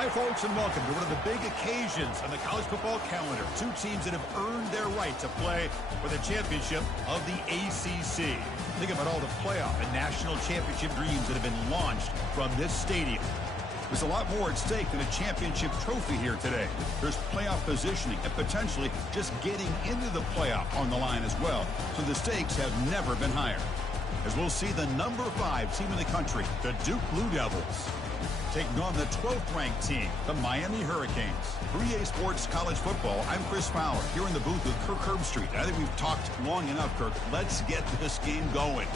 Hi, folks, and welcome to one of the big occasions on the college football calendar. Two teams that have earned their right to play for the championship of the ACC. Think about all the playoff and national championship dreams that have been launched from this stadium. There's a lot more at stake than a championship trophy here today. There's playoff positioning and potentially just getting into the playoff on the line as well. So the stakes have never been higher. As we'll see the number 5 team in the country, the Duke Blue Devils, taking on the 12th-ranked team, the Miami Hurricanes. For EA Sports College Football, I'm Chris Fowler, here in the booth with Kirk Herbstreit. I think we've talked long enough, Kirk. Let's get this game going.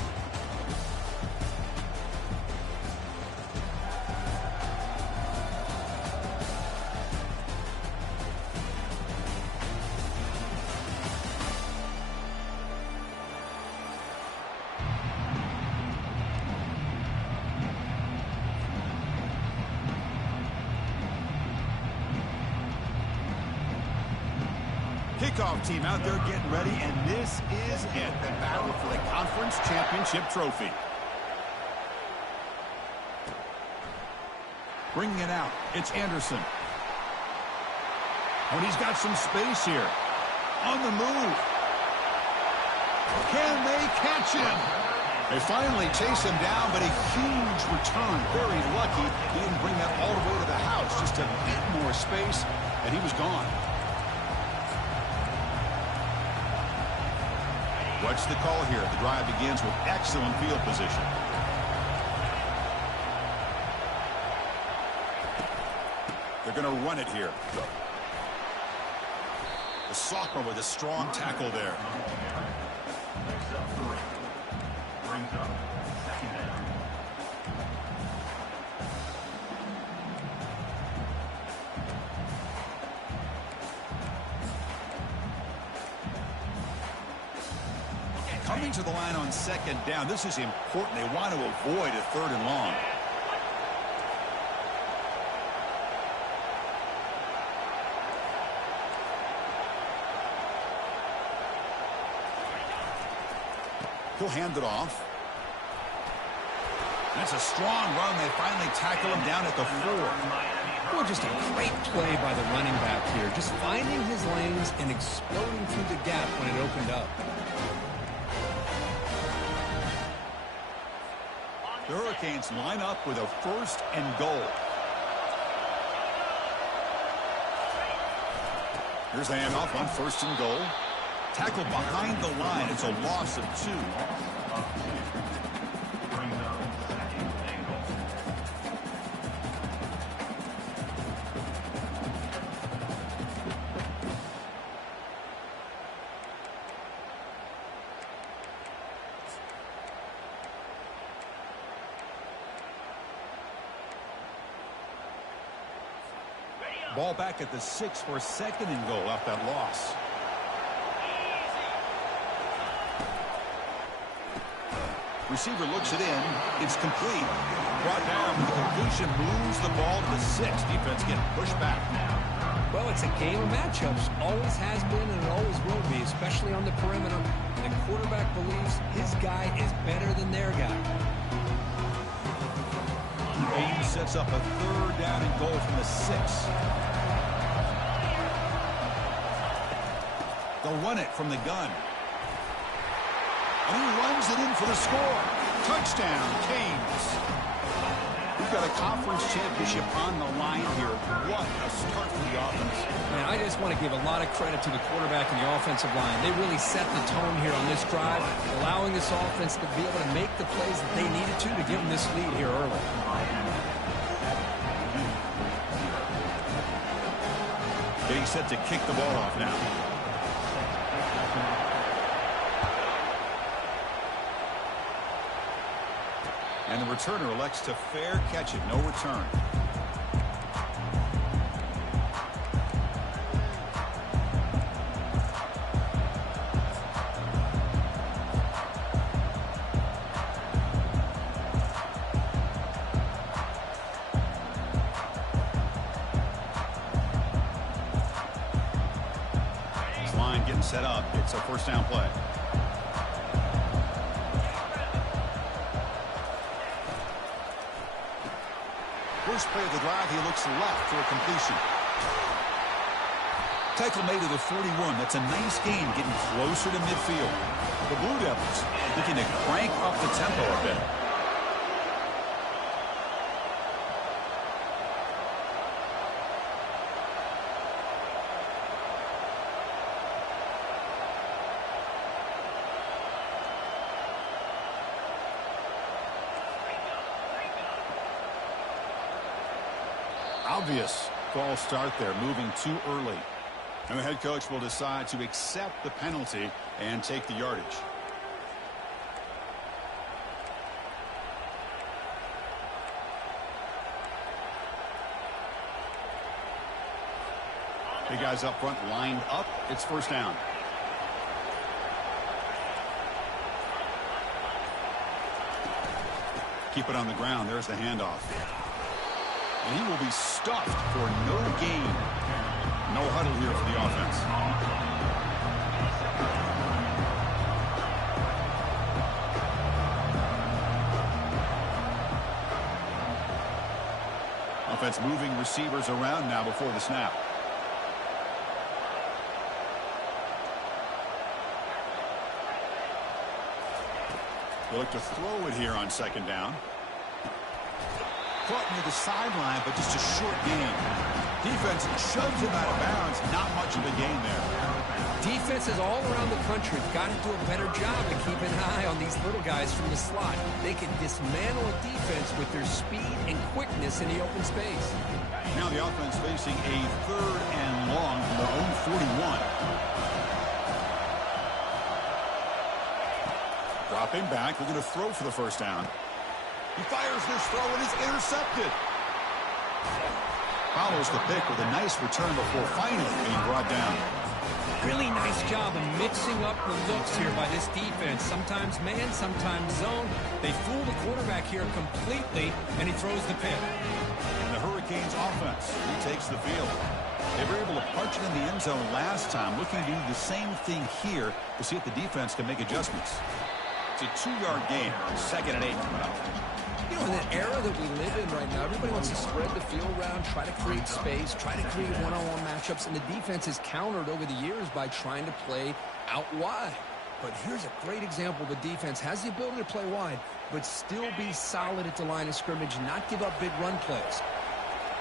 Kickoff team out there getting ready, and this is it, the battle for the conference championship trophy. Bringing it out, it's Anderson. Oh, and he's got some space here. On the move. Can they catch him? They finally chase him down, but a huge return. Very lucky he didn't bring that all the way to the house. Just a bit more space, and he was gone. What's the call here? The drive begins with excellent field position. They're going to run it here. The sophomore with a strong tackle there. Coming to the line on second down. This is important. They want to avoid a 3rd and long. He'll hand it off. That's a strong run. They finally tackle him down at the 4. Well, just a great play by the running back here. Just finding his lanes and exploding through the gap when it opened up. The Hurricanes line up with a 1st and goal. Here's the handoff on 1st and goal. Tackled behind the line. It's a loss of 2. Ball back at the 6 for 2nd and goal off that loss. Receiver looks it in. It's complete. Brought down. The completion moves the ball to the 6. Defense getting pushed back. Well, it's a game of matchups. Always has been and it always will be, especially on the perimeter. The quarterback believes his guy is better than their guy. Ames sets up a 3rd down and goal from the 6. They'll run it from the gun. And he runs it in for the score. Touchdown, Canes. We've got a conference championship on the line here. What a start for the offense. Man, I just want to give a lot of credit to the quarterback and the offensive line. They really set the tone here on this drive, allowing this offense to be able to make the plays that they needed to give them this lead here early. Getting set to kick the ball off now. And the returner elects to fair catch it. No return. This line getting set up. It's a 1st down play. first play of the drive, he looks left for a completion. Tackle made to the 41. That's a nice gain, getting closer to midfield. The Blue Devils looking to crank up the tempo a bit. Obvious false start there, moving too early. And the head coach will decide to accept the penalty and take the yardage. Big guys up front lined up. It's first down. Keep it on the ground. There's the handoff. And he will be stuffed for no gain. No huddle here for the offense. Offense moving receivers around now before the snap. They look to throw it here on second down. Caught near the sideline, but just a short gain. Defense shoves him out of bounds. Not much of a gain there. Defenses all around the country have got to do a better job of keeping an eye on these little guys from the slot. They can dismantle a defense with their speed and quickness in the open space. Now the offense facing a 3rd and long from their own 41. Dropping back, they're going to throw for the first down. He fires this throw and is intercepted. Follows the pick with a nice return before finally being brought down. Really nice job of mixing up the looks here by this defense. Sometimes man, sometimes zone. They fool the quarterback here completely, and he throws the pick. And the Hurricanes offense retakes the field. They were able to punch it in the end zone last time, looking to do the same thing here to see if the defense can make adjustments. It's a 2-yard gain, 2nd and 8 coming up. You know, in the era that we live in right now, everybody wants to spread the field around, try to create space, try to create one-on-one matchups, and the defense is countered over the years by trying to play out wide. But here's a great example. The defense has the ability to play wide, but still be solid at the line of scrimmage, not give up big run plays.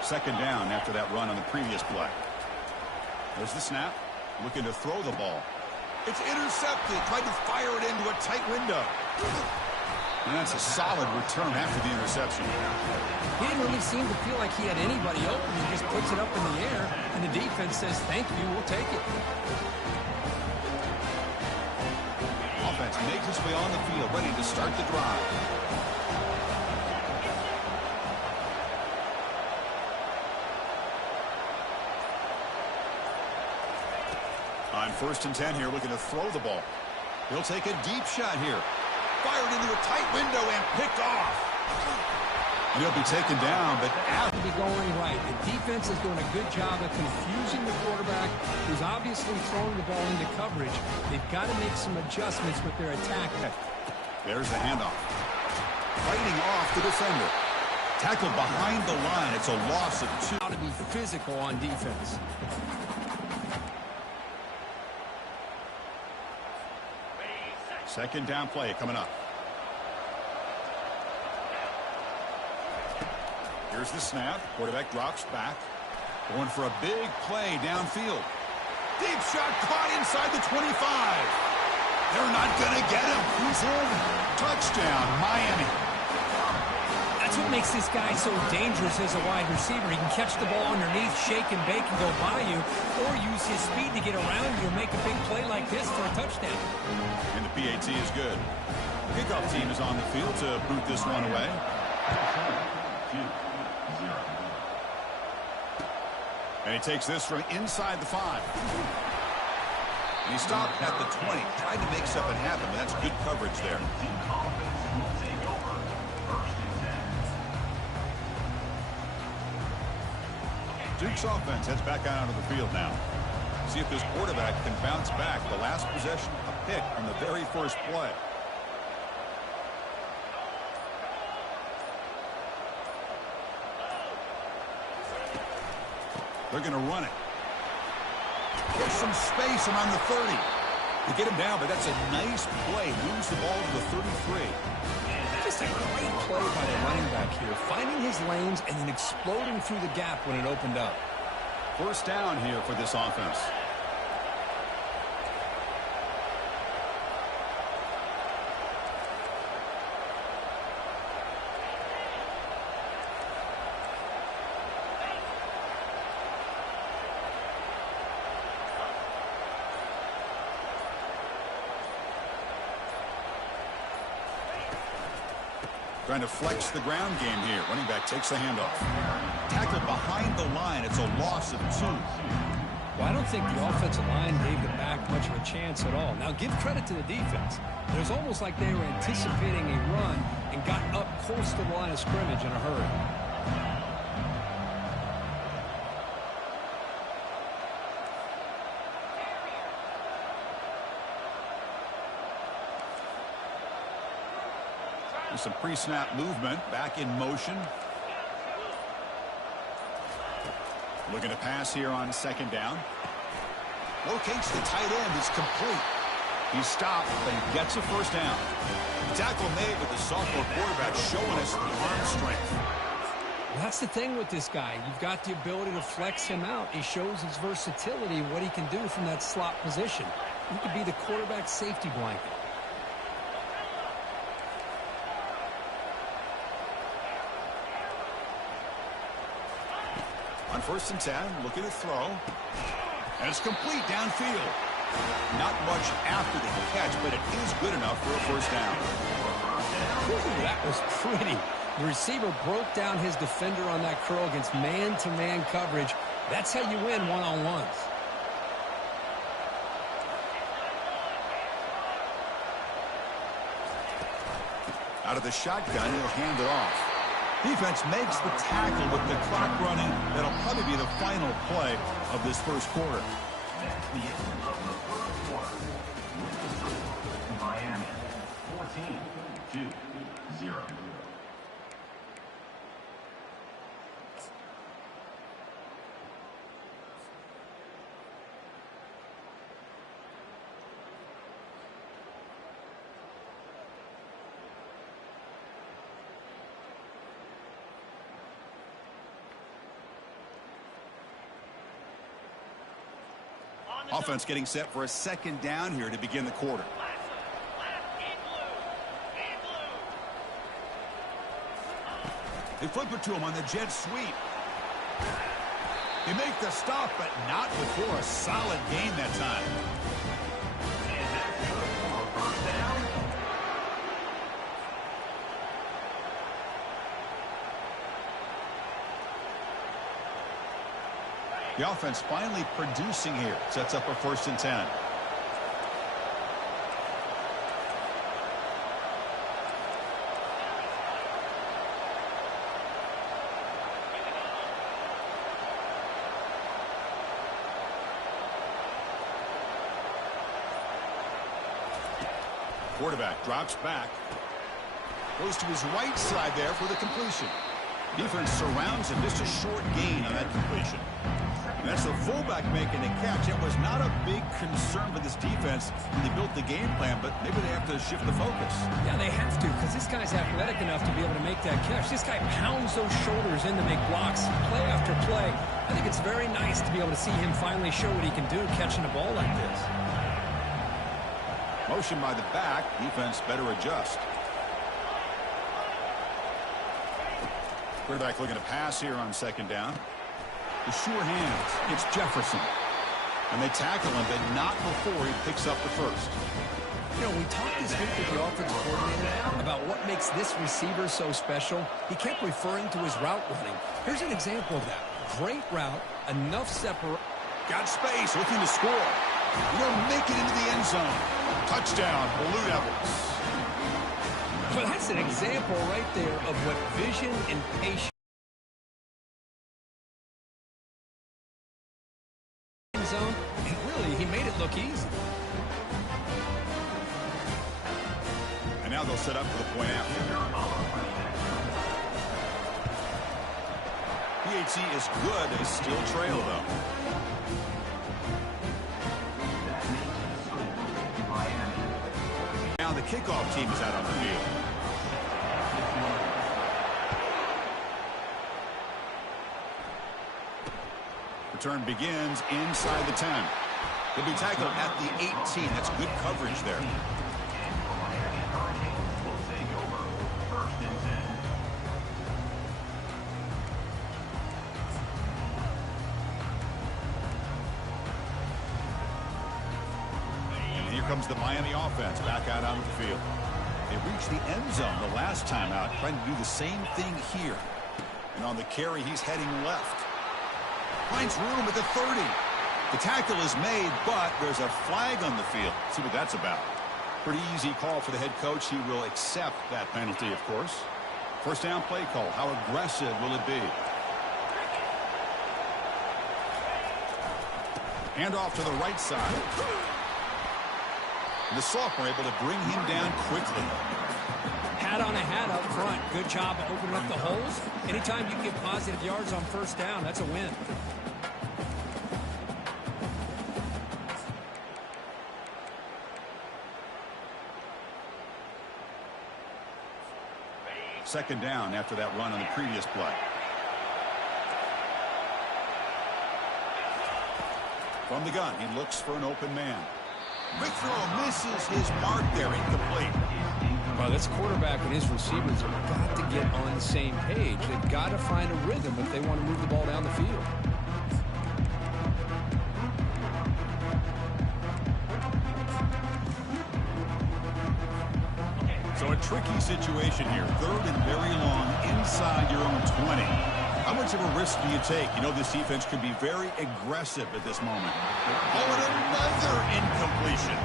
Second down after that run on the previous play. There's the snap, looking to throw the ball. It's intercepted, tried to fire it into a tight window. And that's a solid return after the interception. He didn't really seem to feel like he had anybody open. He just puts it up in the air, and the defense says, thank you, we'll take it. Offense makes its way on the field, ready to start the drive. On 1st and 10 here, looking to throw the ball. He'll take a deep shot here. Fired into a tight window and picked off. And he'll be taken down, but after be going right. The defense is doing a good job of confusing the quarterback, who's obviously throwing the ball into coverage. They've got to make some adjustments with their attack. There's the handoff. Fighting off the defender. Tackled behind the line. It's a loss of 2. How to be physical on defense. Second down play coming up. Here's the snap. Quarterback drops back. Going for a big play downfield. Deep shot caught inside the 25. They're not going to get him. He's in. Touchdown, Miami. That's what makes this guy so dangerous as a wide receiver. He can catch the ball underneath, shake and bake and go by you, or use his speed to get around you and make a big play like this for a touchdown. And the PAT is good. The kickoff team is on the field to boot this one away. And he takes this from inside the 5. And he stopped at the 20. Tried to make something happen, but that's good coverage there. Duke's offense heads back out onto the field now. See if this quarterback can bounce back. The last possession, a pick on the very first play. They're going to run it. There's some space around the 30. They get him down, but that's a nice play. Moves the ball to the 33. Just a great play by the running back here, finding his lanes and then exploding through the gap when it opened up. First down here for this offense. Trying to flex the ground game here. Running back takes the handoff. Tackle behind the line. It's a loss of 2. Well, I don't think the offensive line gave the back much of a chance at all. Now, give credit to the defense. It was almost like they were anticipating a run and got up close to the line of scrimmage in a hurry. Some pre-snap movement, back in motion. Looking to pass here on second down. Locates the tight end. It's complete. He's stopped, but he gets a first down. The tackle made with the sophomore quarterback showing us the arm strength. Well, that's the thing with this guy. You've got the ability to flex him out. He shows his versatility and what he can do from that slot position. He could be the quarterback safety blanket. On 1st and 10, looking to throw. And it's complete downfield. Not much after the catch, but it is good enough for a first down. Ooh, that was pretty. The receiver broke down his defender on that curl against man-to-man coverage. That's how you win one-on-ones. Out of the shotgun, he'll hand it off. Defense makes the tackle with the clock running. That'll probably be the final play of this first quarter. That's the end of the first quarter. Miami, 14-0. Offense getting set for a second down here to begin the quarter. They flip it to him on the jet sweep. They make the stop, but not before a solid gain that time. The offense finally producing here. Sets up a 1st and 10. Quarterback drops back. Goes to his right side there for the completion. Defense surrounds him. Just a short gain on that completion. And that's the fullback making the catch. It was not a big concern for this defense when they built the game plan, but maybe they have to shift the focus. Yeah, they have to, because this guy's athletic enough to be able to make that catch. This guy pounds those shoulders in to make blocks play after play. I think it's very nice to be able to see him finally show what he can do catching a ball like this. Motion by the back. Defense better adjust. Quarterback looking to pass here on second down. The sure hands. It's Jefferson. And they tackle him, but not before he picks up the first. You know, we talked this week with the offensive coordinator about what makes this receiver so special. He kept referring to his route running. Here's an example of that. Great route, enough separation. Got space, looking to score. They'll make it into the end zone. Touchdown, Blue Devils. Well, that's an example right there of what vision and patience. Zone, and really, he made it look easy. And now they'll set up for the point after. PHC is good. They still trail, though. Now the kickoff team is out on the field. Return begins inside the 10. He'll be tackled at the 18. That's good coverage there. And here comes the Miami offense back out onto the field. They reached the end zone the last time out, trying to do the same thing here. And on the carry, he's heading left. Finds room at the 30. The tackle is made, but there's a flag on the field. See what that's about. Pretty easy call for the head coach. He will accept that penalty, of course. First down play call. How aggressive will it be? Hand off to the right side. And the sophomore able to bring him down quickly. Hat on a hat up front. Good job of opening up the holes. Anytime you get positive yards on first down, that's a win. Second down after that run on the previous play. From the gun, he looks for an open man. Quick throw, misses his mark there, incomplete. Well, this quarterback and his receivers have got to get on the same page. They've got to find a rhythm if they want to move the ball down the field. So a tricky situation here. Third and very long inside your own 20. How much of a risk do you take? You know this defense could be very aggressive at this moment. Oh, and another incompletion.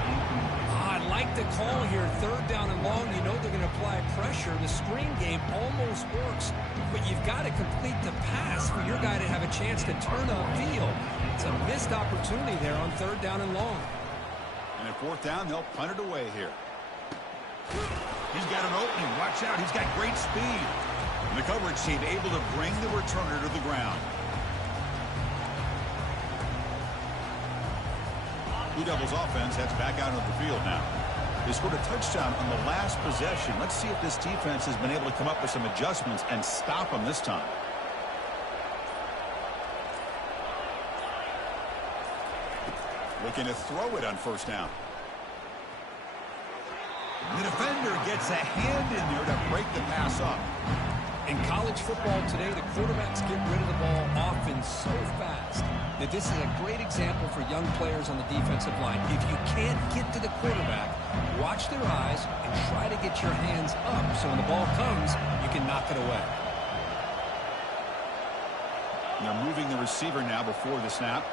I like the call here. Third down and long. You know they're going to apply pressure. The screen game almost works, but you've got to complete the pass for your guy to have a chance to turn upfield. It's a missed opportunity there on third down and long. And at fourth down, they'll punt it away here. He's got an opening. Watch out. He's got great speed. And the coverage team able to bring the returner to the ground. Blue Devils offense heads back out on the field now. They scored a touchdown on the last possession. Let's see if this defense has been able to come up with some adjustments and stop them this time. Looking to throw it on first down. The defender gets a hand in there to break the pass up. In college football today, the quarterbacks get rid of the ball often so fast that this is a great example for young players on the defensive line. If you can't get to the quarterback, watch their eyes and try to get your hands up so when the ball comes, you can knock it away. And they're moving the receiver now before the snap.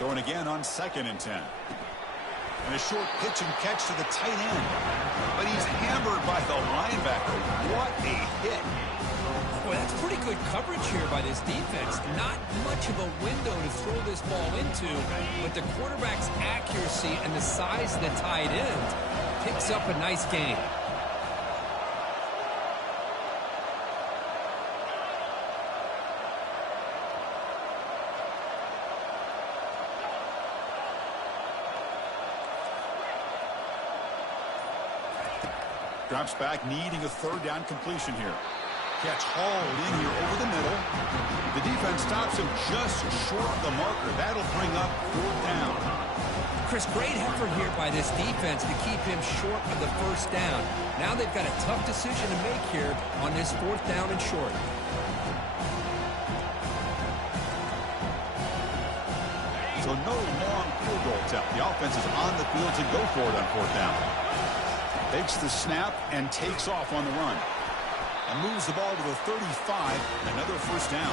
Throwing again on 2nd and 10. And a short pitch and catch to the tight end. But he's hammered by the linebacker. What a hit. Boy, that's pretty good coverage here by this defense. Not much of a window to throw this ball into, but the quarterback's accuracy and the size of the tight end picks up a nice gain. Drops back, needing a third down completion here. Catch hauled in here over the middle. The defense stops him just short of the marker. That'll bring up fourth down. Chris, great effort here by this defense to keep him short of the first down. Now they've got a tough decision to make here on this fourth down and short. So no long field goal attempt. The offense is on the field to go for it on fourth down. Takes the snap and takes off on the run. And moves the ball to the 35. Another first down.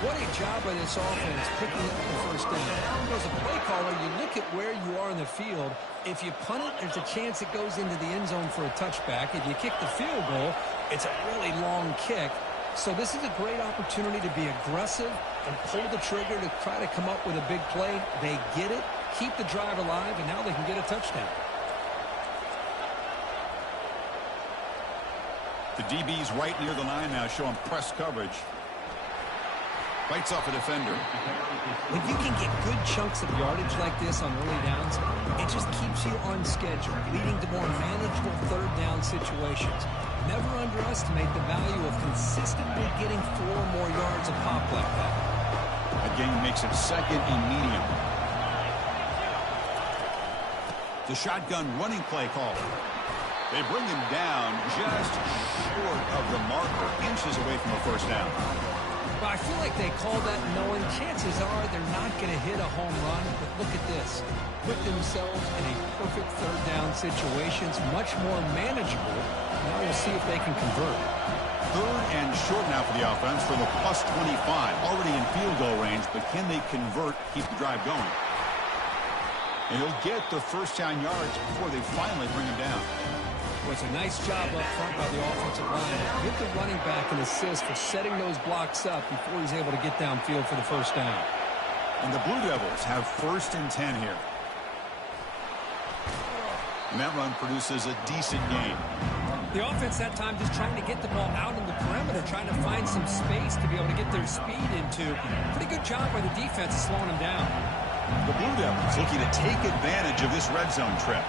What a job by this offense picking up the first down. As a play caller, you look at where you are in the field. If you punt it, there's a chance it goes into the end zone for a touchback. If you kick the field goal, it's a really long kick. So this is a great opportunity to be aggressive and pull the trigger to try to come up with a big play. They get it, keep the drive alive, and now they can get a touchdown. The DB's right near the line now, showing press coverage. Fights off a defender. When you can get good chunks of yardage like this on early downs, it just keeps you on schedule, leading to more manageable third down situations. Never underestimate the value of consistently getting 4 more yards a pop like that. That gain makes it second and medium. The shotgun running play call. They bring him down just short of the marker, inches away from a first down. Well, I feel like they call that knowing chances are they're not going to hit a home run, but look at this. Put themselves in a perfect third down situations, much more manageable. Now we'll see if they can convert. Third and short now for the offense from the plus 25. Already in field goal range, but can they convert, keep the drive going? And he'll get the first down yards before they finally bring him down. Was a nice job up front by the offensive line. Give the running back an assist for setting those blocks up before he's able to get downfield for the first down. And the Blue Devils have first and 10 here. And that run produces a decent gain. The offense that time just trying to get the ball out in the perimeter, trying to find some space to be able to get their speed into. Pretty good job by the defense slowing them down. The Blue Devils looking to take advantage of this red zone trip.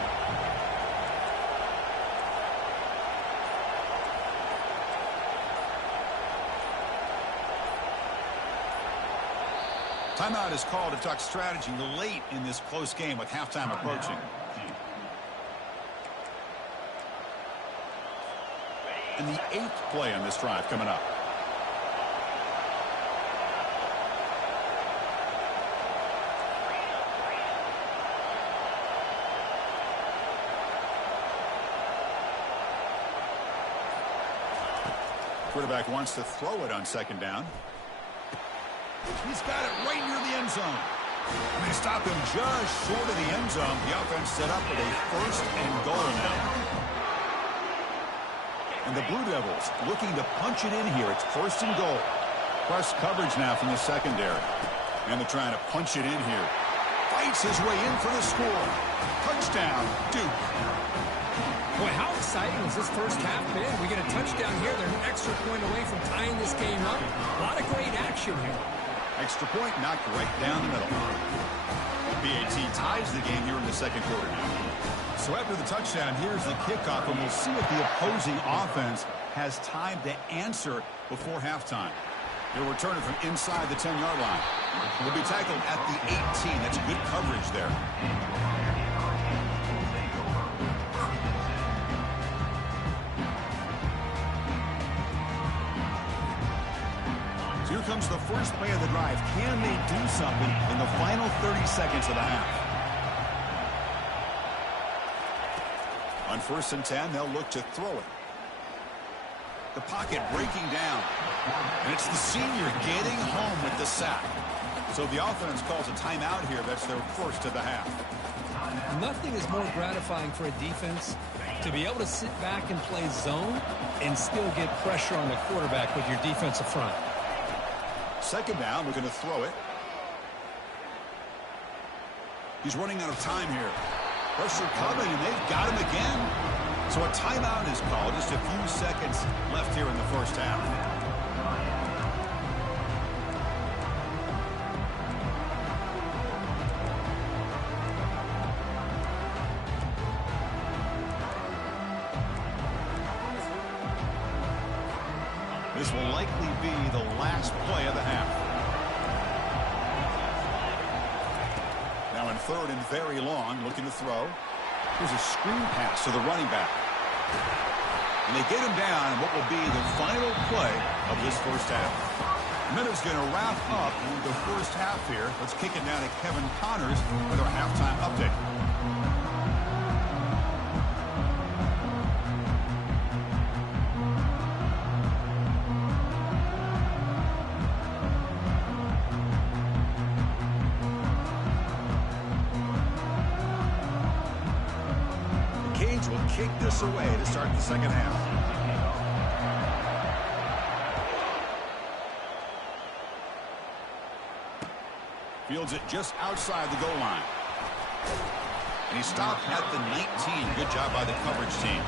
Timeout is called to talk strategy late in this close game with halftime approaching. And the 8th play on this drive coming up. Quarterback wants to throw it on second down. He's got it right near the end zone. And they stop him just short of the end zone. The offense set up with a first and goal now. And the Blue Devils looking to punch it in here. It's first and goal. Press coverage now from the secondary. And they're trying to punch it in here. Fights his way in for the score. Touchdown, Duke. Boy, how exciting has this first half been? We get a touchdown here. They're an extra point away from tying this game up. A lot of great action here. Extra point knocked right down the middle. BAT ties the game here in the second quarter now. So after the touchdown, here's the kickoff, and we'll see if the opposing offense has time to answer before halftime. They'll return it from inside the 10-yard line. They'll be tackled at the 18. That's good coverage there. Here comes the first play of the drive. Can they do something in the final 30 seconds of the half? On first and 10, they'll look to throw it. The pocket breaking down. And it's the senior getting home with the sack. So the offense calls a timeout here. That's their first of the half. Nothing is more gratifying for a defense to be able to sit back and play zone and still get pressure on the quarterback with your defensive front. Second down, we're going to throw it. He's running out of time here. Pressure coming, and they've got him again. So a timeout is called. Just a few seconds left here in the first half. This will likely be the last play of the half. Now in third and very long, looking to throw. Here's a screen pass to the running back. And they get him down in what will be the final play of this first half. Minutes going to wrap up the first half here. Let's kick it down to Kevin Connors with our halftime update. Kick this away to start the second half. Fields it just outside the goal line. And he stopped at the 19. Good job by the coverage team.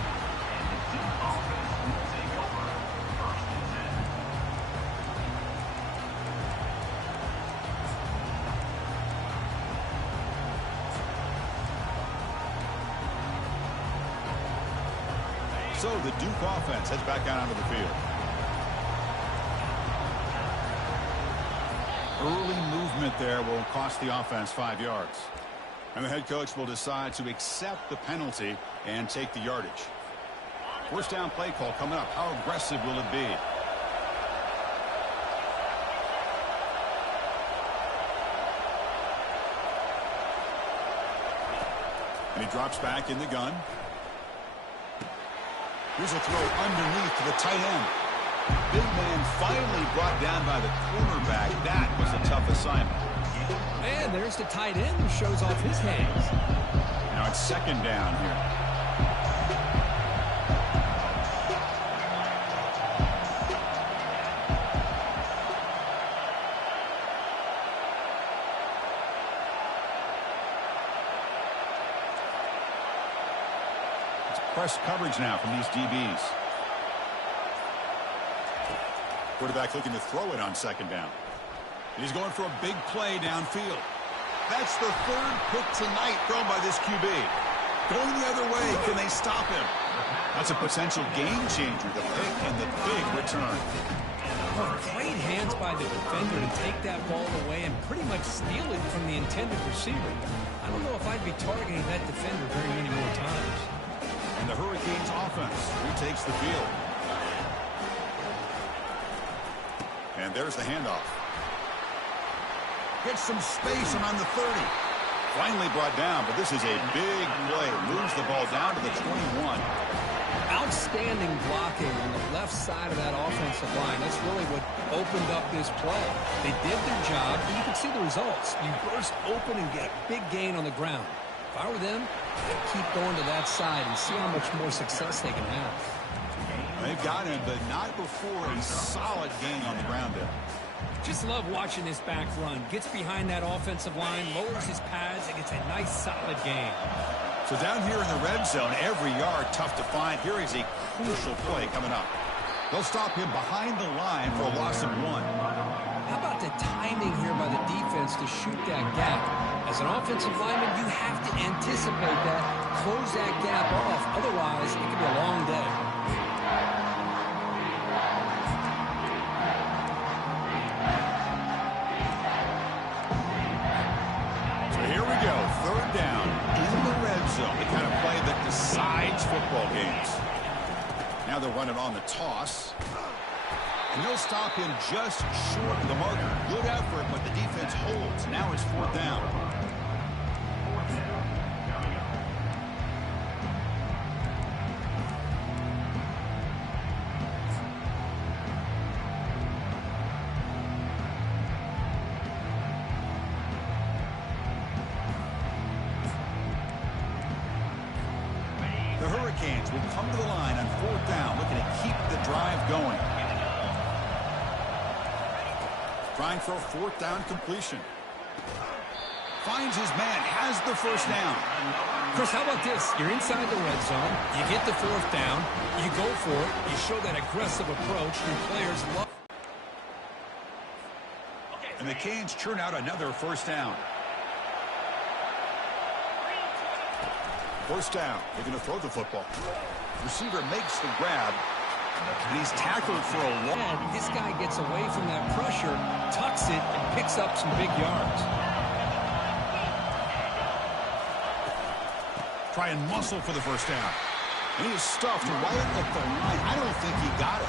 So the Duke offense heads back out onto the field. Early movement there will cost the offense 5 yards. And the head coach will decide to accept the penalty and take the yardage. First down play call coming up. How aggressive will it be? And he drops back in the gun. Here's a throw underneath to the tight end. Big man finally brought down by the quarterback. That was a tough assignment. And there's the tight end who shows off his hands. Now it's second down here. Press coverage now from these DBs. Quarterback looking to throw it on second down. He's going for a big play downfield. That's the third pick tonight thrown by this QB. Going the other way, can they stop him? That's a potential game changer, the pick and the big return. Oh, great hands by the defender to take that ball away and pretty much steal it from the intended receiver. I don't know if I'd be targeting that defender very many more times. And the Hurricanes offense retakes the field. And there's the handoff. Gets some space around the 30. Finally brought down, but this is a big play. Moves the ball down to the 21. Outstanding blocking on the left side of that offensive line. That's really what opened up this play. They did their job, and you can see the results. You burst open and get a big gain on the ground. If I were them, I'd keep going to that side and see how much more success they can have. They've got him, but not before a solid gain on the ground there. Just love watching this back run. Gets behind that offensive line, lowers his pads, and gets a nice solid gain. So down here in the red zone, every yard tough to find. Here is a crucial play coming up. They'll stop him behind the line for a loss of 1. How about the timing here by the defense to shoot that gap? As an offensive lineman, you have to anticipate that, close that gap off. Otherwise, it could be a long day. So here we go, third down in the red zone. The kind of play that decides football games. Now they'll run it on the toss. And they'll stop him just short of the marker. Good effort, but the defense holds. Now it's fourth down. The Hurricanes will come to the line on fourth down, looking to keep the drive going. Trying for a fourth down completion. Finds his man, has the first down. Chris, how about this? You're inside the red zone. You get the fourth down. You go for it. You show that aggressive approach. Your players love. And the Canes churn out another first down. First down. They're going to throw the football. Receiver makes the grab. And he's tackled for a long. This guy gets away from that pressure, tucks it, and picks up some big yards. Try and muscle for the first down. And he is stuffed right at the line. I don't think he got it.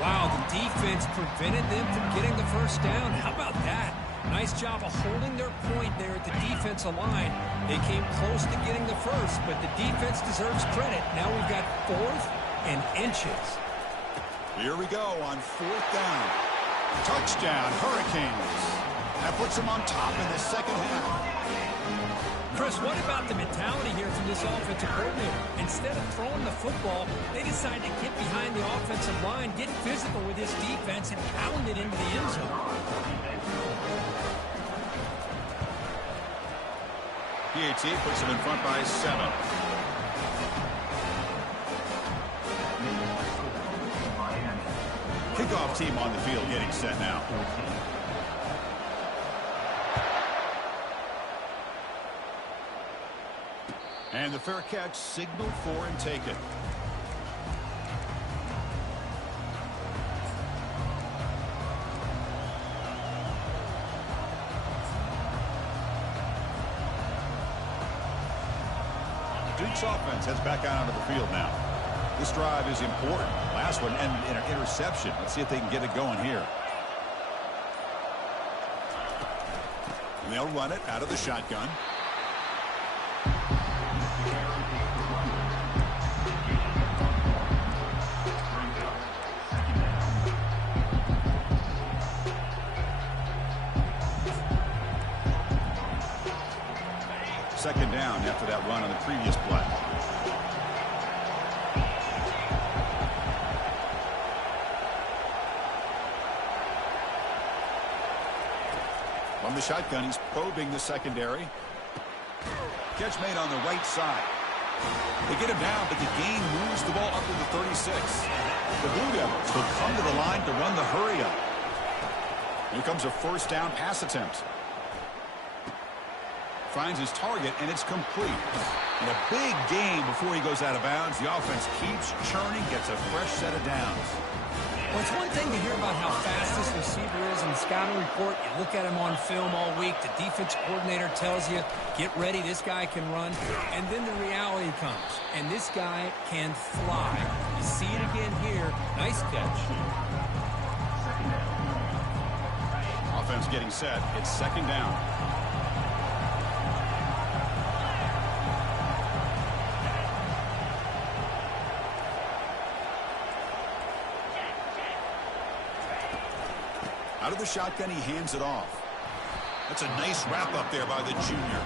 Wow, the defense prevented them from getting the first down. How about that? Nice job of holding their point there at the defensive line. They came close to getting the first, but the defense deserves credit. Now we've got fourth and inches. Here we go on fourth down. Touchdown, Hurricanes. That puts them on top in the second half. Chris, what about the mentality here from this offensive coordinator? Instead of throwing the football, they decide to get behind the offensive line, get physical with this defense, and pound it into the end zone. PAT puts them in front by 7. Kickoff team on the field getting set now. And the fair catch signaled for and taken. Duke's offense heads back out onto the field now. This drive is important. Last one ended in an interception. Let's see if they can get it going here. And they'll run it out of the shotgun. Second down after that run on the previous play. From the shotgun, he's probing the secondary. Catch made on the right side. They get him down, but the gain moves the ball up to the 36. The Blue Devils will come to the line to run the hurry up. Here comes a first down pass attempt. Finds his target, and it's complete. And a big gain before he goes out of bounds. The offense keeps churning, gets a fresh set of downs. Well, it's one thing to hear about how fast this receiver is in the scouting report. You look at him on film all week. The defense coordinator tells you, get ready, this guy can run. And then the reality comes, and this guy can fly. You see it again here. Nice catch. Offense getting set. It's second down. Out of the shotgun, he hands it off. That's a nice wrap up there by the junior.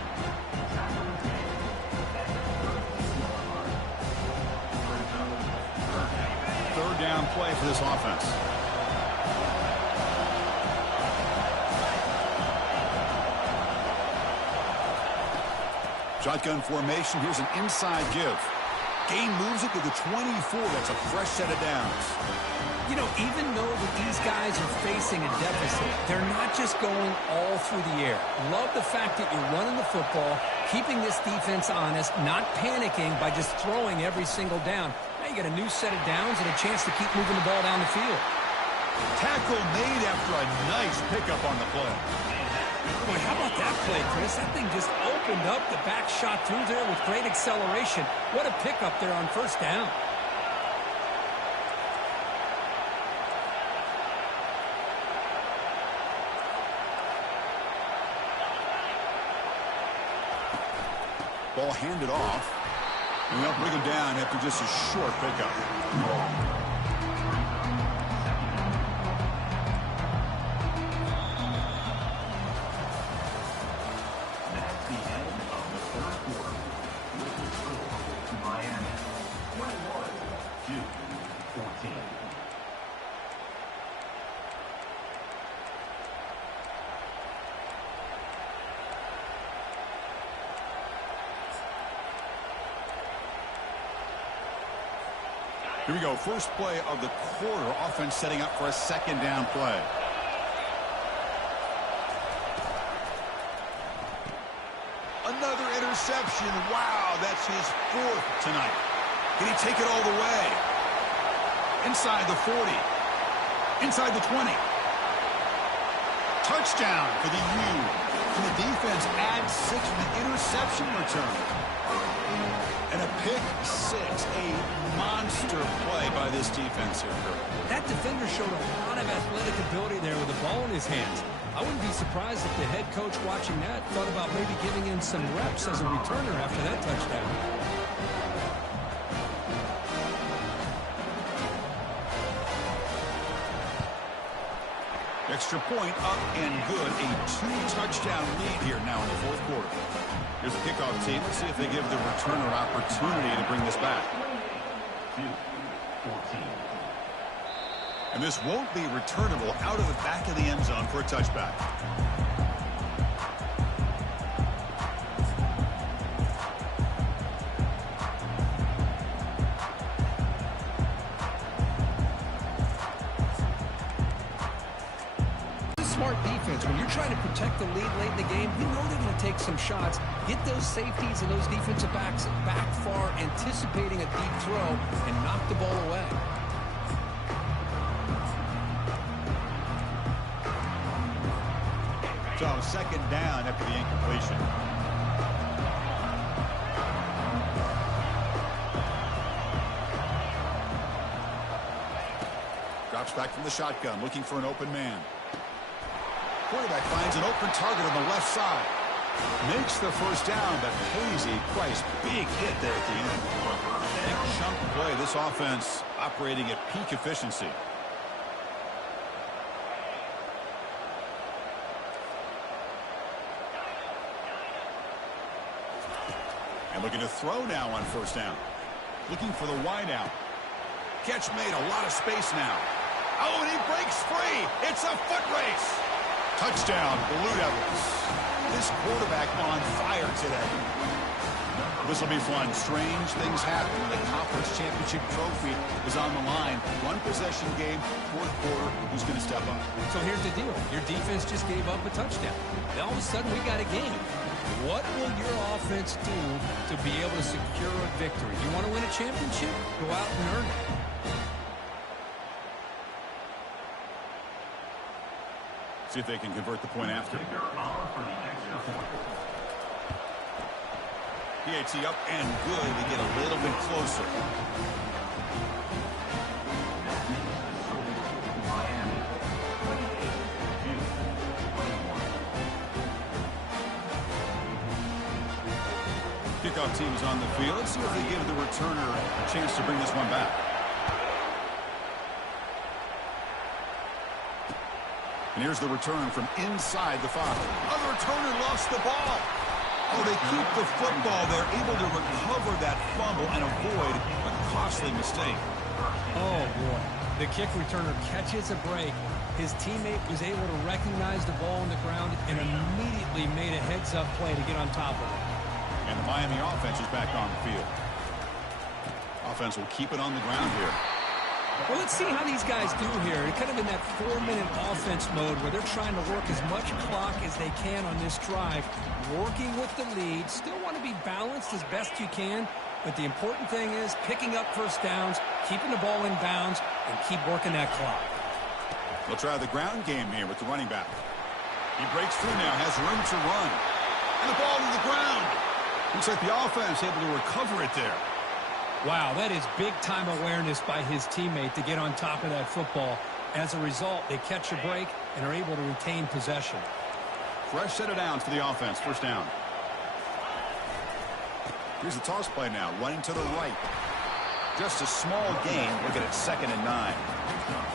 Third down play for this offense. Shotgun formation. Here's an inside give. Gain moves it to the 24. That's a fresh set of downs. You know, even though that these guys are facing a deficit, they're not just going all through the air. Love the fact that you're running the football, keeping this defense honest, not panicking by just throwing every single down. Now you got a new set of downs and a chance to keep moving the ball down the field. Tackle made after a nice pickup on the play. Boy, how about that play, Chris? That thing just opened up. The back shot through there with great acceleration. What a pickup there on first down. Ball handed off. And they'll bring him down after just a short pickup. That's the end of the third quarter. With the score, Miami 21-14. Here we go. First play of the quarter. Offense setting up for a second down play. Another interception. Wow, that's his fourth tonight. Can he take it all the way? Inside the 40. Inside the 20. Touchdown for the U. Can the defense add 6 with an interception return? And a pick six, a monster play by this defense here. That defender showed a lot of athletic ability there with the ball in his hands. I wouldn't be surprised if the head coach watching that thought about maybe giving him some reps as a returner after that touchdown. Extra point up and good. A 2-touchdown lead here now in the fourth quarter. Here's the kickoff team. Let's see if they give the returner an opportunity to bring this back. 2-14. And this won't be returnable out of the back of the end zone for a touchback. Smart defense. When you're trying to protect the lead late in the game, you know they're going to take some shots. Get those safeties and those defensive backs back far, anticipating a deep throw, and knock the ball away. So second down after the incompletion. Drops back from the shotgun, looking for an open man. Quarterback finds an open target on the left side. Makes the first down, but pays a price. Big hit there at the end. Big chunk play. This offense operating at peak efficiency. And looking to throw now on first down. Looking for the wide out. Catch made, a lot of space now. Oh, and he breaks free. It's a foot race. Touchdown, Blue Devils. This quarterback on fire today. This will be fun. Strange things happen when the conference championship trophy is on the line. One possession game, fourth quarter. Who's going to step up? So here's the deal. Your defense just gave up a touchdown. Now all of a sudden we got a game. What will your offense do to be able to secure a victory? You want to win a championship? Go out and earn it. See if they can convert the point after. PAT up and good to get a little bit closer. Kickoff team is on the field. Let's see if they give the returner a chance to bring this one back. And here's the return from inside the 5. Oh, the returner lost the ball. Oh, they keep the football. They're able to recover that fumble and avoid a costly mistake. Oh, boy. The kick returner catches a break. His teammate was able to recognize the ball on the ground and immediately made a heads-up play to get on top of it. And the Miami offense is back on the field. Offense will keep it on the ground here. Well, let's see how these guys do here. They're kind of in that 4-minute offense mode where they're trying to work as much clock as they can on this drive, working with the lead. Still want to be balanced as best you can, but the important thing is picking up first downs, keeping the ball in bounds, and keep working that clock. They'll try the ground game here with the running back. He breaks through now, has room to run. And the ball to the ground. Looks like the offense able to recover it there. Wow, that is big-time awareness by his teammate to get on top of that football. As a result, they catch a break and are able to retain possession. Fresh set of downs for the offense. First down. Here's the toss play now, running to the right. Just a small gain. Looking at 2nd and 9.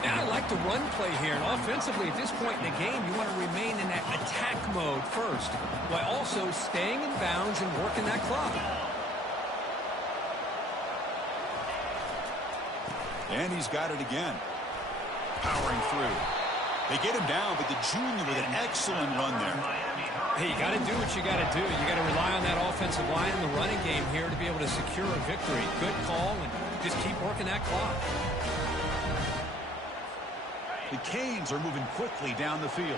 Now, I like the run play here. And offensively, at this point in the game, you want to remain in that attack mode first, while also staying in bounds and working that clock. And he's got it again. Powering through. They get him down, but the junior with an excellent run there. Hey, you got to do what you got to do. You got to rely on that offensive line in the running game here to be able to secure a victory. Good call, and just keep working that clock. The Canes are moving quickly down the field.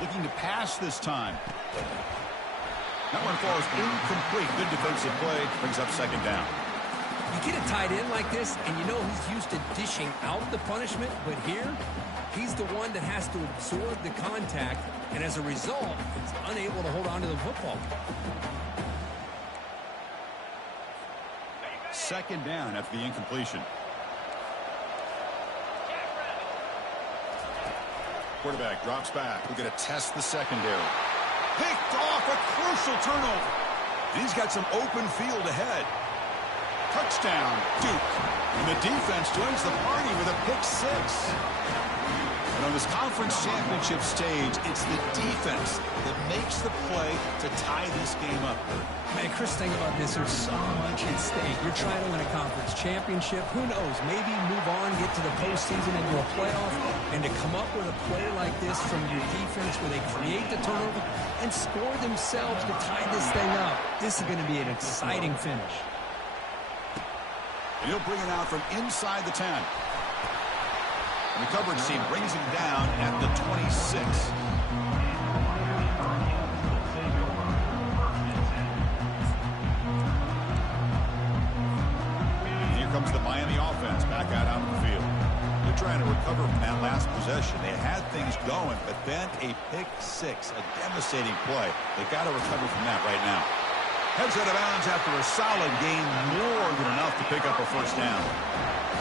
Looking to pass this time. That one falls incomplete. Good defensive play. Brings up 2nd down. You get a tight end like this, and you know he's used to dishing out the punishment, but here, he's the one that has to absorb the contact, and as a result, is unable to hold on to the football. 2nd down after the incompletion. Quarterback drops back. We're going to test the secondary. Picked off, a crucial turnover. And he's got some open field ahead. Touchdown, Duke. And the defense joins the party with a pick 6. And on this conference championship stage, it's the defense that makes the play to tie this game up. Man, Chris, think about this. There's so much at stake. You're trying to win a conference championship. Who knows? Maybe move on, get to the postseason, into a playoff. And to come up with a play like this from your defense where they create the turnover and score themselves to tie this thing up, this is going to be an exciting finish. And he'll bring it out from inside the 10. And the coverage team brings him down at the 26. And here comes the Miami offense back out onto the field. They're trying to recover from that last possession. They had things going, but then a pick 6, a devastating play. They've got to recover from that right now. Heads out of bounds after a solid gain, more than enough to pick up a first down.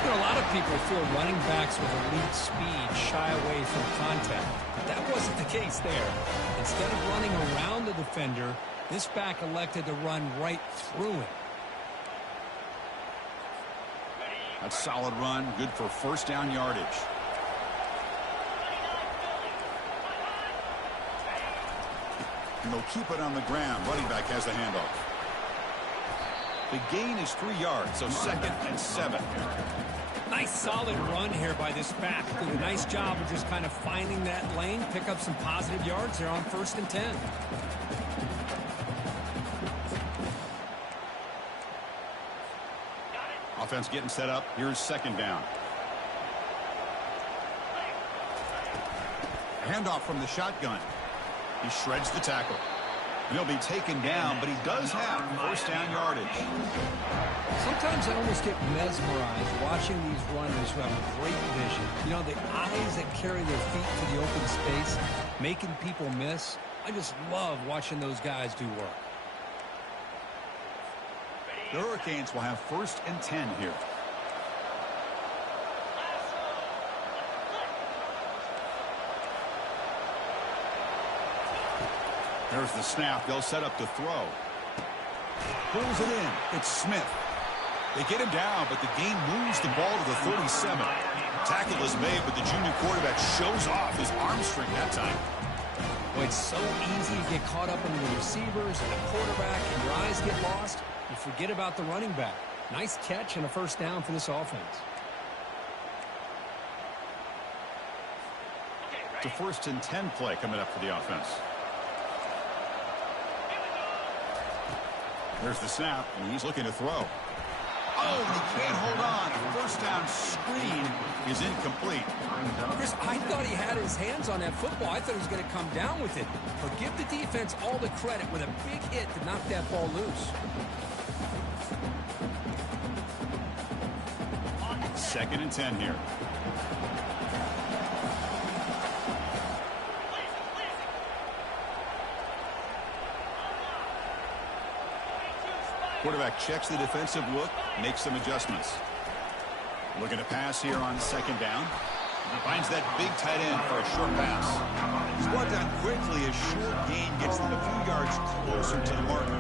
You know, a lot of people feel running backs with elite speed shy away from contact. But that wasn't the case there. Instead of running around the defender, this back elected to run right through him. That's a solid run, good for first down yardage. And they'll keep it on the ground. Running back has the handoff. The gain is 3 yards, so 2nd and 7. Nice solid run here by this back. Did a nice job of just kind of finding that lane, pick up some positive yards there on 1st and 10. Offense getting set up. Here's 2nd down. Handoff from the shotgun. He shreds the tackle. He'll be taken down, but he does have first down yardage. Sometimes I almost get mesmerized watching these runners who have great vision. You know, the eyes that carry their feet to the open space, making people miss. I just love watching those guys do work. The Hurricanes will have 1st and 10 here. There's the snap. They'll set up to throw. Pulls it in. It's Smith. They get him down, but the gain moves the ball to the 37. Tackle is made, but the junior quarterback shows off his arm strength that time. Well, it's so easy to get caught up in the receivers and the quarterback, and your eyes get lost. You forget about the running back. Nice catch and a first down for this offense. It's a 1st and 10 play coming up for the offense. There's the snap, and he's looking to throw. Oh, and he can't hold on. The first down screen is incomplete. Chris, I thought he had his hands on that football. I thought he was going to come down with it. But give the defense all the credit with a big hit to knock that ball loose. 2nd and 10 here. Quarterback checks the defensive look, makes some adjustments. Looking to pass here on 2nd down. Finds that big tight end for a short pass. He's brought down quickly as short gain gets them a few yards closer to the marker.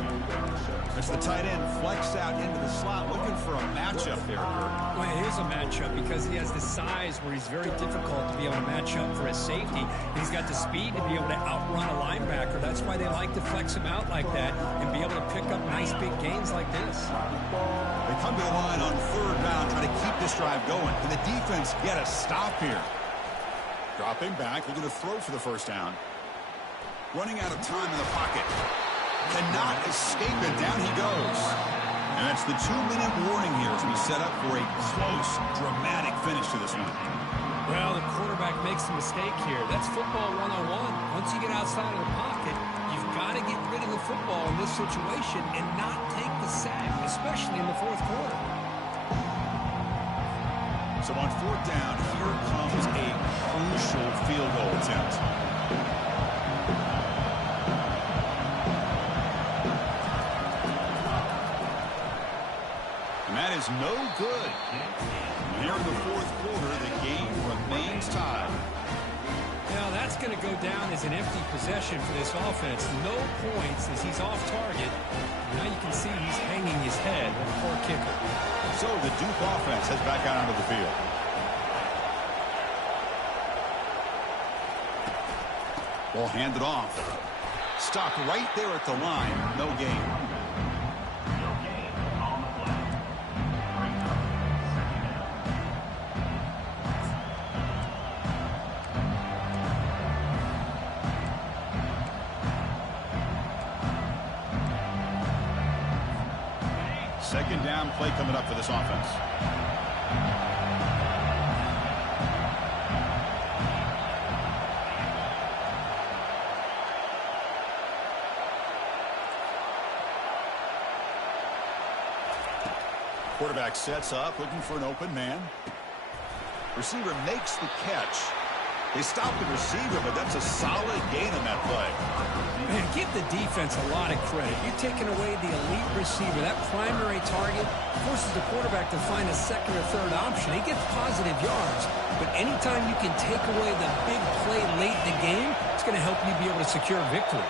As the tight end flexed out into the slot, looking for a matchup there, Kurt. Well, it is a matchup because he has the size where he's very difficult to be able to match up for his safety. He's got the speed to be able to outrun a linebacker. That's why they like to flex him out like that and be able to pick up nice big gains like this. They come to the line on 3rd down, trying to keep this drive going. Can the defense get a stop here? Dropping back, looking to throw for the first down. Running out of time in the pocket. Cannot escape it. Down he goes. And that's the 2-minute warning here as we set up for a close, dramatic finish to this one. Well, the quarterback makes a mistake here. That's football 101. Once you get outside of the pocket, you've got to get rid of the football in this situation and not take the sack, especially in the 4th quarter. So on 4th down, here comes a crucial field goal attempt. And that is no good. Here in the 4th quarter, the game remains tied. Now that's going to go down as an empty possession for this offense. No points as he's off target. Now you can see he's hanging his head with a poor kicker. So the Duke offense heads back out onto the field. Ball handed off. Stopped right there at the line. No gain. No gain on the play. Bring up 2nd down. Second down play coming up for this offense. Quarterback sets up, looking for an open man. Receiver makes the catch. They stopped the receiver, but that's a solid gain on that play. Man, give the defense a lot of credit. You're taking away the elite receiver. That primary target forces the quarterback to find a second or third option. He gets positive yards, but anytime you can take away the big play late in the game, it's going to help you be able to secure victory.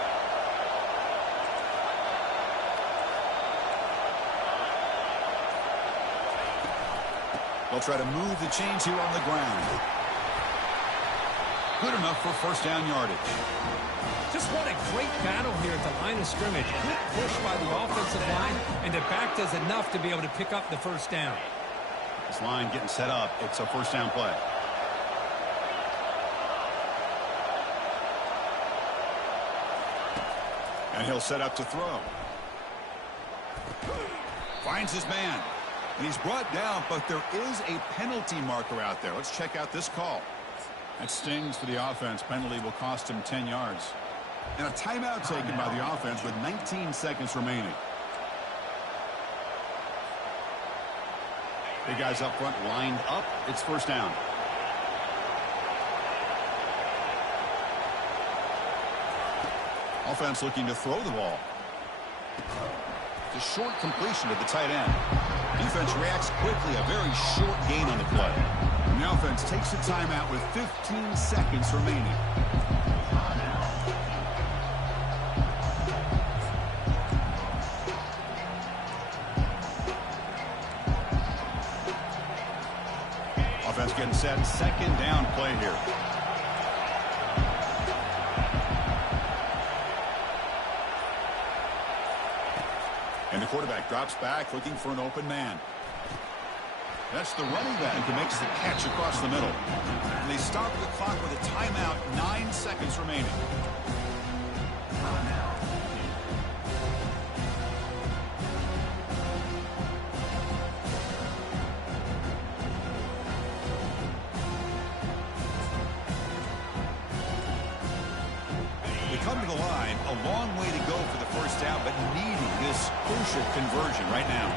They'll try to move the chains here on the ground. Good enough for first down yardage. Just what a great battle here at the line of scrimmage. Good push by the offensive line, and the back does enough to be able to pick up the first down. This line getting set up. It's a first down play. And he'll set up to throw. Finds his man. And he's brought down, but there is a penalty marker out there. Let's check out this call. That stings for the offense. Penalty will cost him 10 yards. And a timeout taken by the offense with 19 seconds remaining. Big guys up front lined up. It's first down. Offense looking to throw the ball. The short completion to the tight end. Defense reacts quickly. A very short gain on the play. And the offense takes a timeout with 15 seconds remaining. Offense getting set. Second down play here. And the quarterback drops back looking for an open man. That's the running back who makes the catch across the middle. And they stop the clock with a timeout, 9 seconds remaining. They come to the line, a long way to go for the first down, but needing this crucial conversion right now.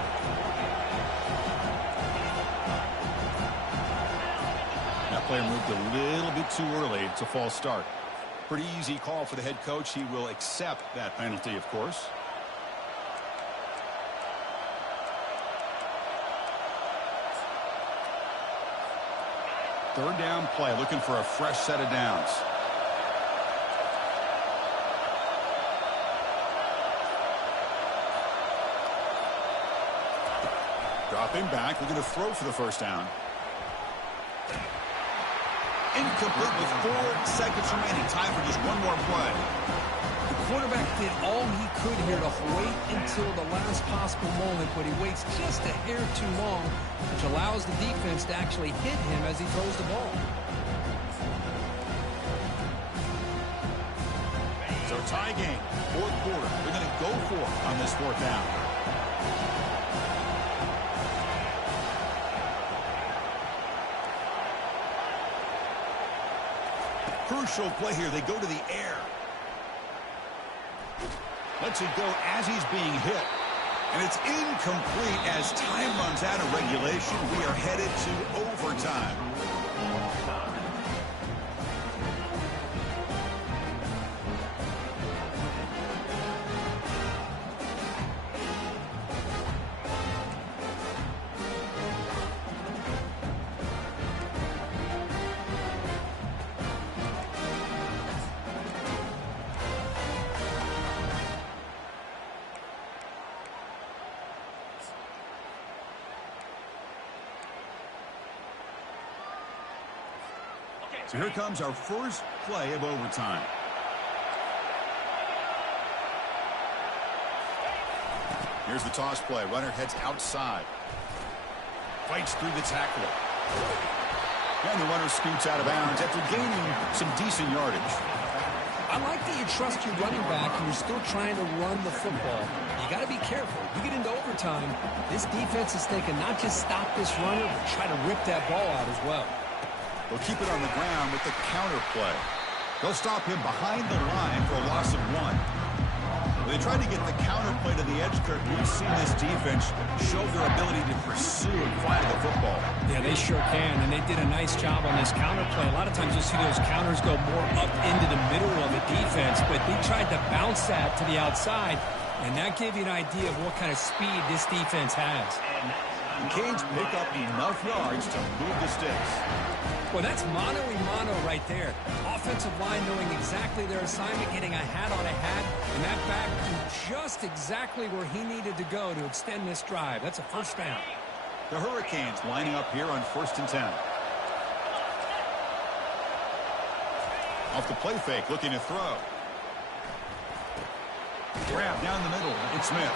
That player moved a little bit too early. It's a false start. Pretty easy call for the head coach. He will accept that penalty, of course. Third down play, looking for a fresh set of downs. Dropping back, looking to throw for the first down. Incomplete with 4 seconds remaining. Time for just one more play. The quarterback did all he could here to wait until the last possible moment, but he waits just a hair too long, which allows the defense to actually hit him as he throws the ball. So tie game, fourth quarter. They're going to go for it on this fourth down. Crucial play here. They go to the air. Lets it go as he's being hit. And it's incomplete as time runs out of regulation. We are headed to overtime. So here comes our first play of overtime. Here's the toss play. Runner heads outside. Fights through the tackler. And the runner scoots out of bounds after gaining some decent yardage. I like that you trust your running back and you're still trying to run the football. You got to be careful. You get into overtime, this defense is thinking not just stop this runner, but try to rip that ball out as well. They'll keep it on the ground with the counter play. They'll stop him behind the line for a loss of 1. When they tried to get the counter play to the edge, Kirk, we've seen this defense show their ability to pursue and fly the football. Yeah, they sure can, and they did a nice job on this counter play. A lot of times you'll see those counters go more up into the middle of the defense, but they tried to bounce that to the outside, and that gave you an idea of what kind of speed this defense has. The Canes pick up enough yards to move the sticks. Well, that's mano-a-mano right there. Offensive line knowing exactly their assignment, getting a hat on a hat, and that back to just exactly where he needed to go to extend this drive. That's a first down. The Hurricanes lining up here on 1st and 10. Off the play fake, looking to throw. Grab down the middle. It's Smith.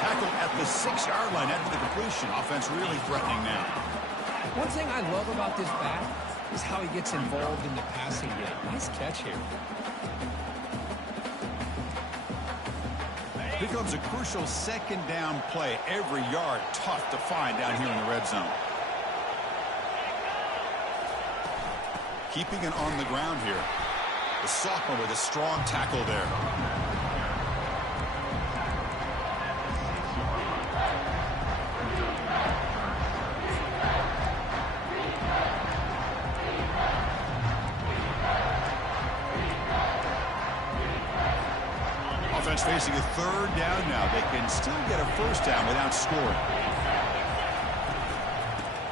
Tackle at the 6-yard line after the completion. Offense really threatening now. One thing I love about this back is how he gets involved in the passing game. Nice catch here. Becomes a crucial 2nd down play. Every yard tough to find down here in the red zone. Keeping it on the ground here. The sophomore with a strong tackle there. Offense facing a 3rd down now. They can still get a 1st down without scoring.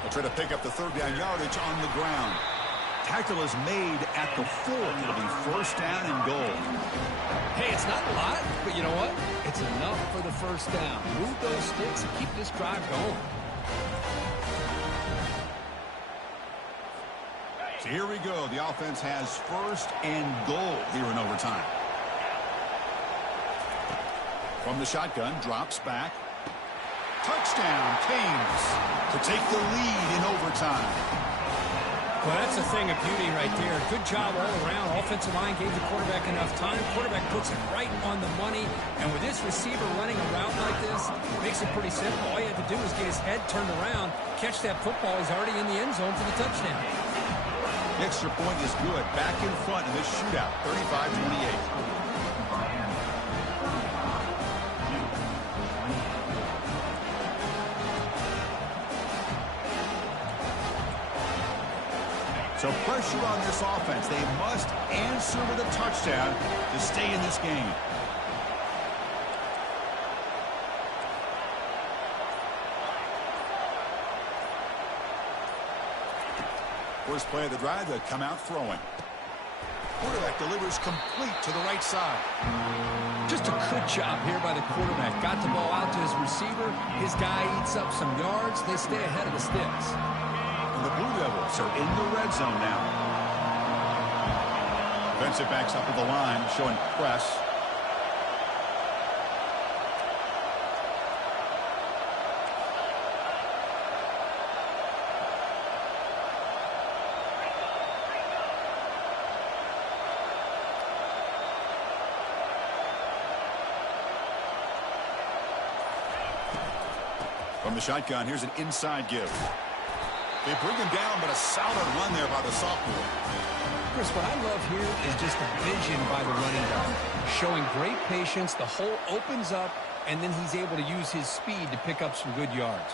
They'll try to pick up the 3rd down yardage on the ground. Tackle is made at the 4. It'll be 1st down and goal. Hey, it's not a lot, but you know what? It's enough for the 1st down. Move those sticks and keep this drive going. So here we go. The offense has 1st and goal here in overtime. From the shotgun, drops back. Touchdown, Canes, to take the lead in overtime. Well, that's a thing of beauty right there. Good job all around. Offensive line gave the quarterback enough time. Quarterback puts it right on the money. And with this receiver running a route like this, it makes it pretty simple. All you have to do is get his head turned around, catch that football. He's already in the end zone for the touchdown. The extra point is good. Back in front in this shootout, 35-28. So pressure on this offense. They must answer with a touchdown to stay in this game. First play of the drive, they come out throwing. Quarterback delivers complete to the right side. Just a good job here by the quarterback. Got the ball out to his receiver. His guy eats up some yards. They stay ahead of the sticks. The Blue Devils are in the red zone now. Defensive backs up at the line, showing press. From the shotgun, here's an inside give. They bring him down, but a solid run there by the sophomore. Chris, what I love here is just the vision by the running back. Showing great patience, the hole opens up, and then he's able to use his speed to pick up some good yards.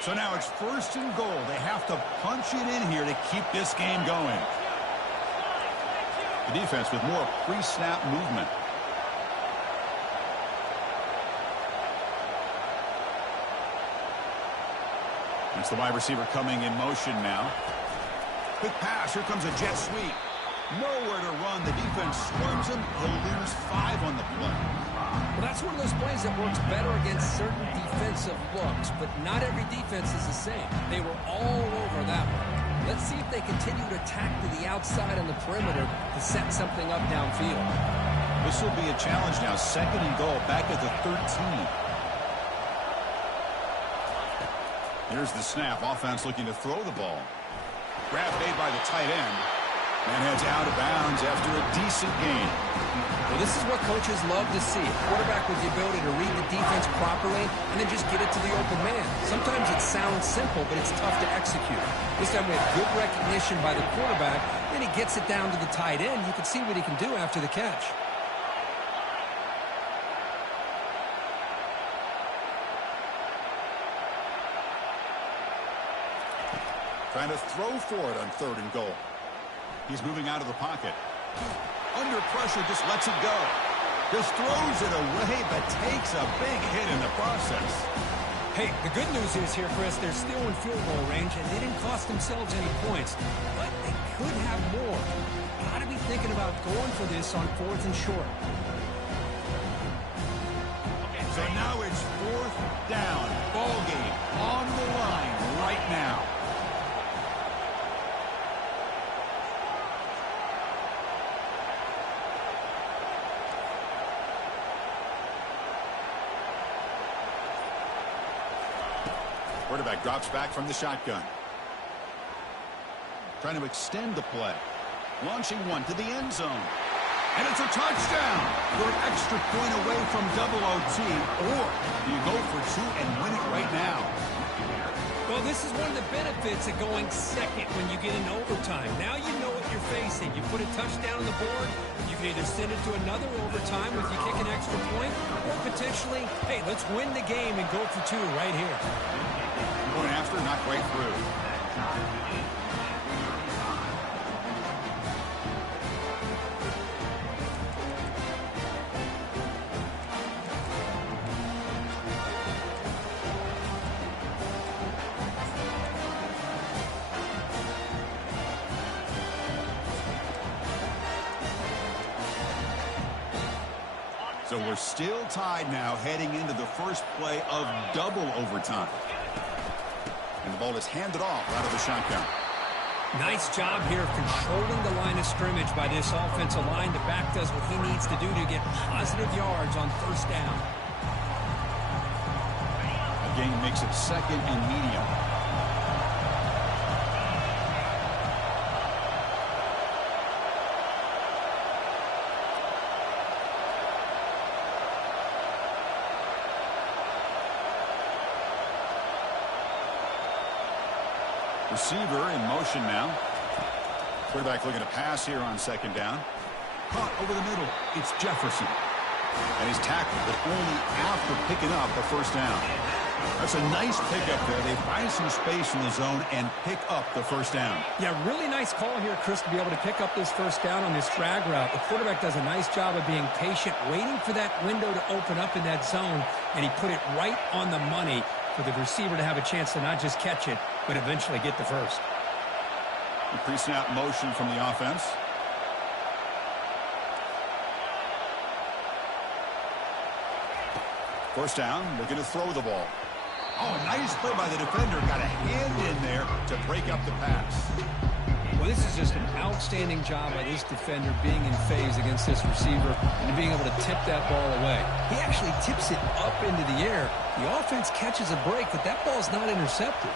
So now it's 1st and goal. They have to punch it in here to keep this game going. The defense with more pre-snap movement. It's the wide receiver coming in motion now. Quick pass. Here comes a jet sweep. Nowhere to run. The defense swarms him. He'll lose 5 on the play. Well, that's one of those plays that works better against certain defensive looks, but not every defense is the same. They were all over that one. Let's see if they continue to attack to the outside on the perimeter to set something up downfield. This will be a challenge now. 2nd and goal back at the 13. Here's the snap. Offense looking to throw the ball. Grab made by the tight end. And heads out of bounds after a decent gain. Well, this is what coaches love to see. A quarterback with the ability to read the defense properly and then just get it to the open man. Sometimes it sounds simple, but it's tough to execute. This time we have good recognition by the quarterback. Then he gets it down to the tight end. You can see what he can do after the catch. Trying to throw for it on 3rd and goal. He's moving out of the pocket. Under pressure, just lets it go. Just throws it away, but takes a big hit in the process. Hey, the good news is here, Chris, they're still in field goal range, and they didn't cost themselves any points. But they could have more. Got to be thinking about going for this on 4th and short. So now it's 4th down. Ball game on the line right now. Quarterback drops back from the shotgun. Trying to extend the play. Launching one to the end zone. And it's a touchdown. You're an extra point away from double OT. Or do you go for 2 and win it right now? Well, this is one of the benefits of going second when you get into overtime. Now you know what you're facing. You put a touchdown on the board. You can either send it to another overtime if you kick an extra point, or potentially, hey, let's win the game and go for 2 right here. Going after, not quite through. So we're still tied now heading into the first play of double overtime. And the ball is handed off out of the shotgun. Nice job here of controlling the line of scrimmage by this offensive line. The back does what he needs to do to get positive yards on 1st down. The gain makes it 2nd and medium. Receiver in motion now. Quarterback looking to pass here on 2nd down. Caught over the middle. It's Jefferson. And he's tackled, but only after picking up the 1st down. That's a nice pickup there. They find some space in the zone and pick up the 1st down. Yeah, really nice call here, Chris, to be able to pick up this 1st down on this drag route. The quarterback does a nice job of being patient, waiting for that window to open up in that zone, and he put it right on the money for the receiver to have a chance to not just catch it, but eventually get the 1st. The pre-snap motion from the offense. First down, looking to throw the ball. Oh, nice play by the defender. Got a hand in there to break up the pass. Well, this is just an outstanding job by this defender being in phase against this receiver and being able to tip that ball away. He actually tips it up into the air. The offense catches a break, but that ball's not intercepted.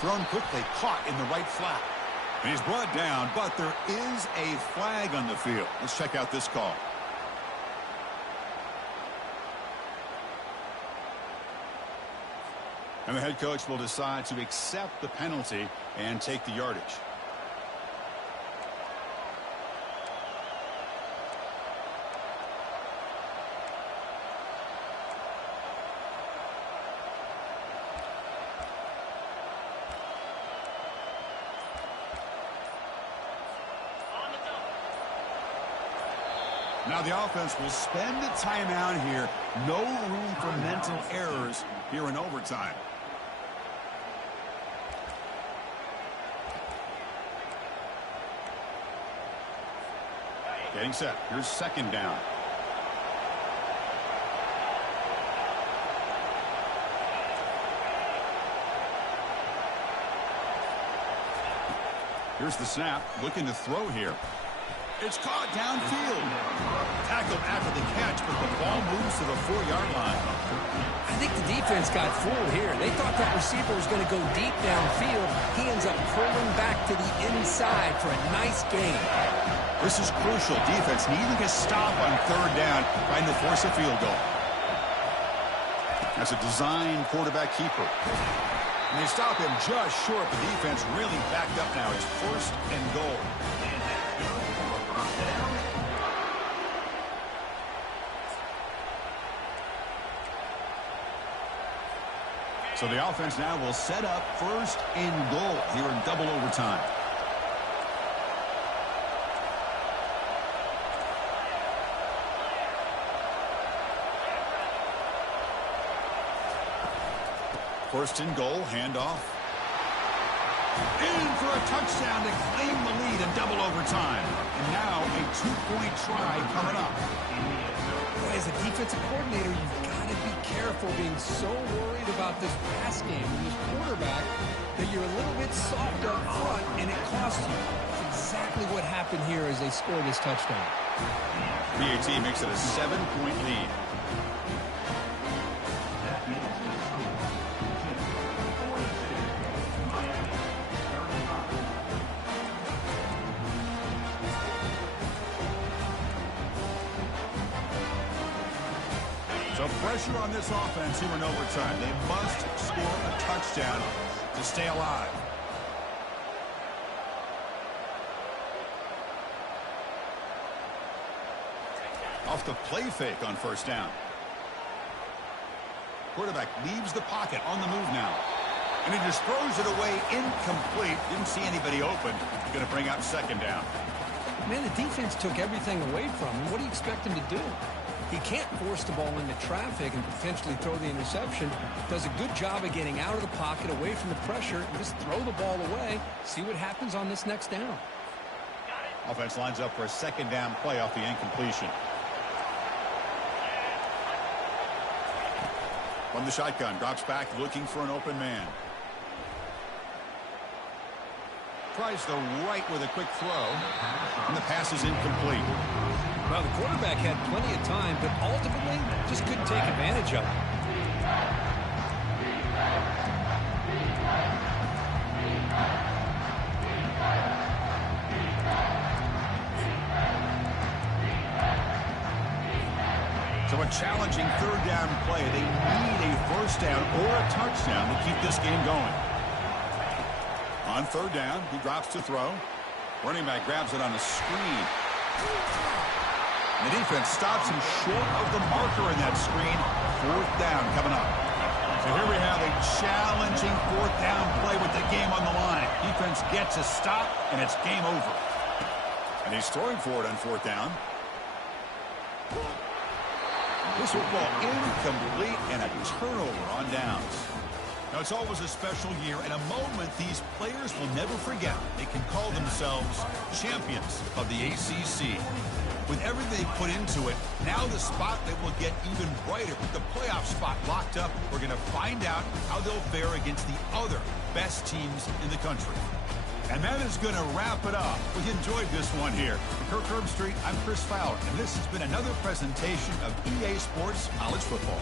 Thrown quickly, caught in the right flat. And he's brought down, but there is a flag on the field. Let's check out this call. And the head coach will decide to accept the penalty and take the yardage. Now the offense will spend a timeout here. No room for mental errors here in overtime. Getting set. Here's 2nd down. Here's the snap. Looking to throw here. It's caught downfield. Tackled after the catch, but the ball moves to the 4-yard line. I think the defense got fooled here. They thought that receiver was going to go deep downfield. He ends up pulling back to the inside for a nice gain. This is crucial. Defense needing a stop on 3rd down, trying to force a field goal. That's a design quarterback keeper. And they stop him just short. The defense really backed up now. It's 1st and goal. So the offense now will set up first and goal here in double overtime. First and goal, handoff. In for a touchdown to claim the lead in double overtime. And now a two-point try coming up. Boy, as a defensive coordinator, you've got to be careful being so worried about this pass game and this quarterback that you're a little bit soft up front and it costs you. That's exactly what happened here as they score this touchdown. PAT makes it a 7-point lead. So pressure on this offense here in overtime. They must score a touchdown to stay alive. Off the play fake on first down. Quarterback leaves the pocket on the move now. And he just throws it away incomplete. Didn't see anybody open. Going to bring up second down. Man, the defense took everything away from him. What do you expect him to do? He can't force the ball into traffic and potentially throw the interception. Does a good job of getting out of the pocket, away from the pressure, and just throw the ball away. See what happens on this next down. Offense lines up for a second down play off the incompletion. From the shotgun, drops back looking for an open man. Tries the right with a quick throw, and the pass is incomplete. Well, the quarterback had plenty of time, but ultimately just couldn't take advantage of it. So a challenging third down play. They need a first down or a touchdown to keep this game going. On third down, he drops to throw. Running back grabs it on a screen. The defense stops him short of the marker in that screen. Fourth down coming up. So here we have a challenging fourth down play with the game on the line. Defense gets a stop, and it's game over. And he's throwing for it on fourth down. This football incomplete and a turnover on downs. Now, it's always a special year and a moment these players will never forget. They can call themselves champions of the ACC. With everything they put into it, now the spotlight will get even brighter. With the playoff spot locked up, we're going to find out how they'll fare against the other best teams in the country. And that is going to wrap it up. We enjoyed this one here. For Kirk Herbstreit, I'm Chris Fowler, and this has been another presentation of EA Sports College Football.